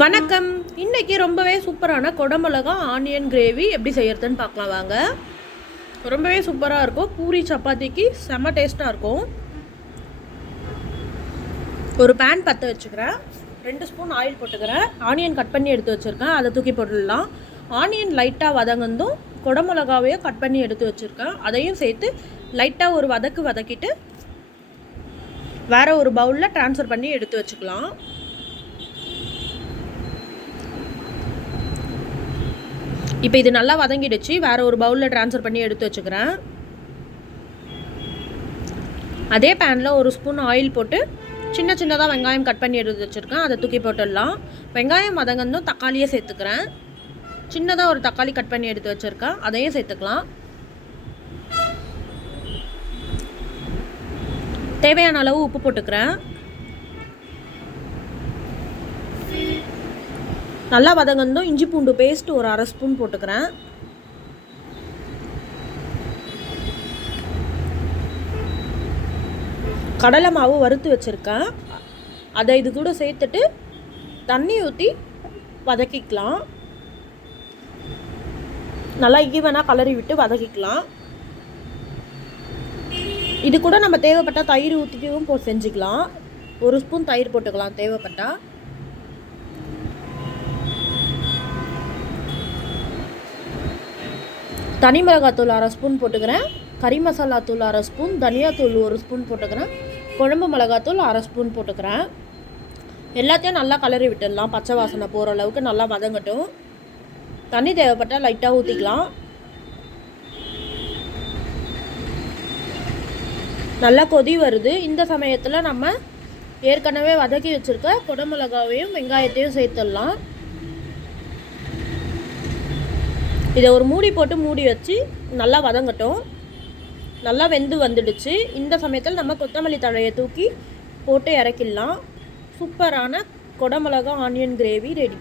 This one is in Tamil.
வணக்கம். இன்னைக்கு ரொம்பவே சூப்பரான குடமிளகா ஆனியன் கிரேவி எப்படி செய்யறதுன்னு பார்க்கலாம் வாங்க. ரொம்பவே சூப்பராக இருக்கும். பூரி சப்பாத்திக்கு செம்ம டேஸ்ட்டாக இருக்கும். ஒரு பேன் பற்ற வச்சுக்கிறேன். ரெண்டு ஸ்பூன் ஆயில் போட்டுக்கிறேன். ஆனியன் கட் பண்ணி எடுத்து வச்சுருக்கேன். அதை தூக்கி போட்டுடலாம். ஆனியன் லைட்டாக வதங்கந்தும் குடமிளகாவையும் கட் பண்ணி எடுத்து வச்சுருக்கேன். அதையும் சேர்த்து லைட்டாக ஒரு வதக்கு வதக்கிட்டு வேற ஒரு பவுலில் ட்ரான்ஸ்ஃபர் பண்ணி எடுத்து வச்சுக்கலாம். இப்போ இது நல்லா வதங்கிடுச்சு. வேறு ஒரு பவுலில் ட்ரான்ஸ்ஃபர் பண்ணி எடுத்து வச்சுக்கிறேன். அதே பேனில் ஒரு ஸ்பூன் ஆயில் போட்டு சின்ன சின்னதாக வெங்காயம் கட் பண்ணி எடுத்து வச்சுருக்கேன். அதை தூக்கி போட்டுடலாம். வெங்காயம் வதங்கந்தும் தக்காளியே சேர்த்துக்கிறேன். சின்னதாக ஒரு தக்காளி கட் பண்ணி எடுத்து வச்சுருக்கேன். அதையும் சேர்த்துக்கலாம். தேவையான அளவு உப்பு போட்டுக்கிறேன். நல்லா வதங்கந்தும் இஞ்சி பூண்டு பேஸ்ட் ஒரு அரை ஸ்பூன் போட்டுக்கிறேன். கடலை மாவு வறுத்து வச்சுருக்கேன். அதை இது கூட சேர்த்துட்டு தண்ணி ஊற்றி வதக்கிக்கலாம். நல்லா ஈவனாக கலரி விட்டு வதக்கிக்கலாம். இது கூட நம்ம தேவைப்பட்டால் தயிர் ஊற்றிட்டும் போ செஞ்சுக்கலாம். ஒரு ஸ்பூன் தயிர் போட்டுக்கலாம் தேவைப்பட்டால் தனி மிளகாத்தூள் அரை ஸ்பூன் போட்டுக்கிறேன். கறி மசாலா தூள் அரை ஸ்பூன் தனியாத்தூள் ஒரு ஸ்பூன் போட்டுக்கிறேன். குழம்பு மிளகாத்தூள் அரை ஸ்பூன் போட்டுக்கிறேன். எல்லாத்தையும் நல்லா கலரி விட்டுடலாம். பச்சை வாசனை போகிற அளவுக்கு நல்லா வதங்கட்டும். தண்ணி தேவைப்பட்டால் லைட்டாக ஊற்றிக்கலாம் நல்லா கொதி வருது. இந்த சமயத்தில் நம்ம ஏற்கனவே வதக்கி வச்சுருக்க குடமிளகாவையும் வெங்காயத்தையும் சேர்த்துடலாம். இதை ஒரு மூடி போட்டு மூடி வச்சு நல்லா வதங்கட்டும். நல்லா வெந்து வந்துடுச்சு. இந்த சமயத்தில் நம்ம கொத்தமல்லி தழையை தூக்கி போட்டு இறக்கிடலாம். சூப்பரான குடமிளகா ஆனியன் கிரேவி ரெடி.